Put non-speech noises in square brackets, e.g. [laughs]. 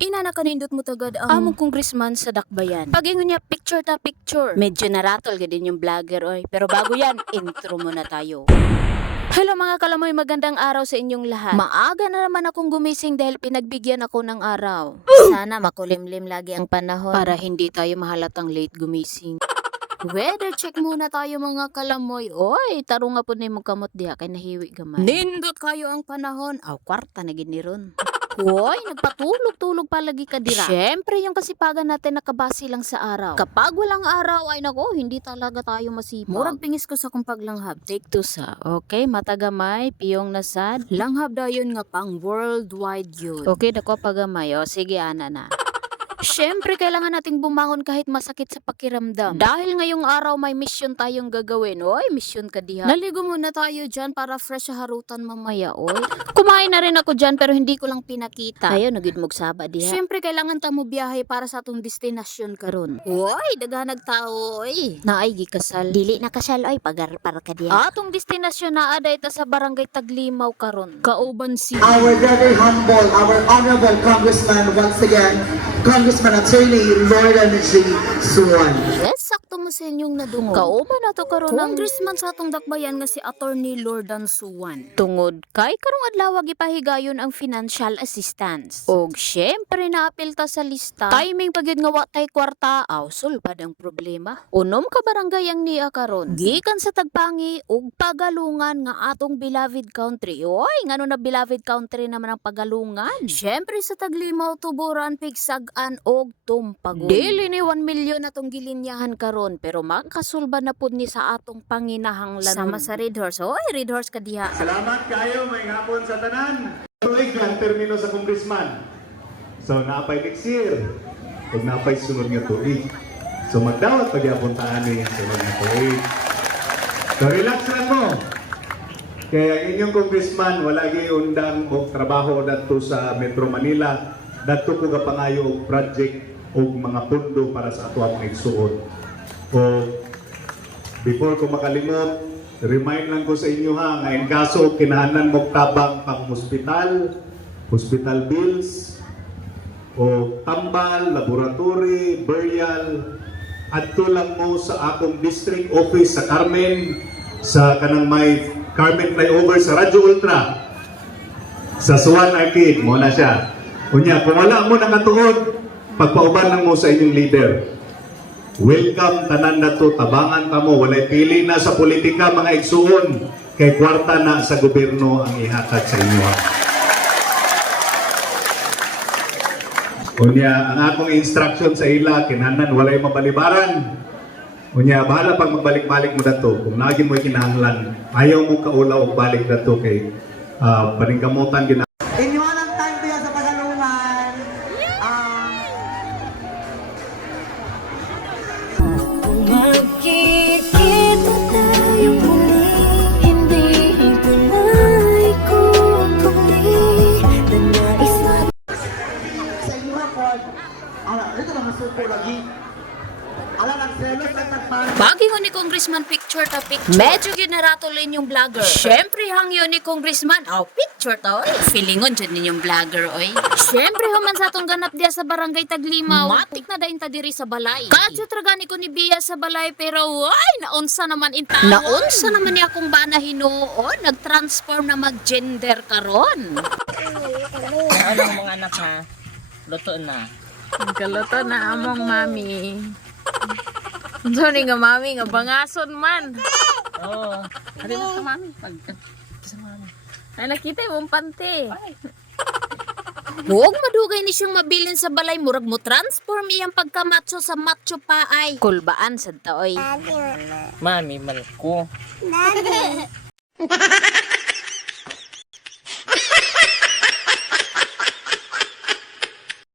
Ina na kanindot mo tagad ang among congressman sa Dakbayan. Pag ingon niya picture ta picture. Medyo naratol gadin yung vlogger oy. Pero bago yan, [laughs] intro muna tayo. Hello mga kalamoy, magandang araw sa inyong lahat. Maaga na naman akong gumising dahil pinagbigyan ako ng araw. Sana makulimlim lagi ang panahon para hindi tayo mahalatang late gumising. Weather check muna tayo mga kalamoy. Oy, taro nga po na yung kamot diha kay nahiwi gamay. Nindot kayo ang panahon. Aw, kwarta na gini ron. Hoy, nagpatulog-tulog palagi ka dira. Siyempre, yung kasipagan natin nakabase lang sa araw. Kapag walang araw, ay nako, hindi talaga tayo masipag. Murag pingis ko sa kung paglanghab. Take two sa. Okay, matagamay, piyong nasad. Langhab dayon nga pang worldwide yun. Okay, dako pagamay. O, sige, ana na. Siyempre, kailangan nating bumangon kahit masakit sa pakiramdam. Dahil ngayong araw may mission tayong gagawin. Oy, mission ka diha. Naligo muna tayo dyan para fresh sa harutan mamaya, oy. Kumain na rin ako dyan pero hindi ko lang pinakita. Ayo, nagidmog saba diha. Siyempre, kailangan ta mo biyahe para sa atong destinasyon karon. Oy, daghanag tao, oy. Naay gikasal. Dili na kasal, oy, pagar para ka diha. Atong destinasyon na aday ta sa barangay Taglimaw karon. Kauban si Our very humble, our honorable congressman once again, Congressman Attorney Lordan G. Suwan. Sa inyong nadungog. Kauban na to karon congressman sa atong dakbayan nga si Attorney Lordan Suwan. Tungod kay karong adlaw gipahigayon ang financial assistance. Og syempre naapil ta sa lista. Timing pagyud nga wa tay kwarta, aw sulpad ang problema. Unom ka barangay ang niya karon. Gikan sa tagpangi ug pagalungan nga atong beloved country. Oy, ngano na beloved country naman ang pagalungan. Syempre sa Taglimaw, Tuburan, Pigsagan og Tumpagon. Dili ni 1 million atong gilinyahan karon pero makasulba na pud ni sa atong panginahanglan. Sama sa Red Horse. Oy, Red Horse ka diha. Salamat kayo, may hapon sa tanan. Tuig ang termino sa congressman. So, naapay next year. Huwag naapay sunod nga tuig. So, magdawat pagyapon taan ni sunod nga tuig. So, relax lang mo. Kaya ang inyong congressman, wala undang o trabaho dadto sa Metro Manila. Dadto ko kapangayo og project og mga pundo para sa ato ang igsuot. O Before ko makalimot, remind lang ko sa inyo ha, nga in kaso kinahanan mo tabang pang hospital, hospital bills, o tambal, laboratory, burial, adto lang mo sa akong district office sa Carmen, sa kanang may Carmen flyover sa Radyo Ultra, sa Suwan Arcade, mo siya. Unya, kung wala mo nakatuod, pagpauban lang mo sa inyong leader. Welcome tanan na to, tabangan ka mo, walay pili na sa politika mga igsuon, kay kwarta na sa gobyerno ang ihatag sa inyo. Unya, ang akong instruction sa ila, kinanan walay mabalibaran. Unya, bahala pag magbalik-balik mo dato, kung naging mo kinahanglan, ayaw mo kaulaw balik dato kay uh, paningkamutan gina ko ni Congressman picture ta picture. Medyo ginaratol yung vlogger. Siyempre hangyo ni Congressman. Aw, picture ta oy. Feelingon dyan ninyong vlogger oy. Siyempre human sa atong ganap diya sa barangay Taglimaw. Matik na dahin ta diri sa balay. Kadyo tragani ko ni Bia sa balay pero ay naunsa naman inta. Naunsa naman ni akong bana hinuon. Nag-transform na mag-gender karon. Ano mga anak ha? Luto na. Galuto na among mami. Sorry nga mami, nga bangason man. Oo. Ano na sa mami? Pag, sa mami. Ay nakita yung pante. Huwag madugay ni siyang mabilin sa balay murag mo transform iyang pagkamacho sa macho pa ay. Kulbaan sad ta oy. Mami, malko. [laughs]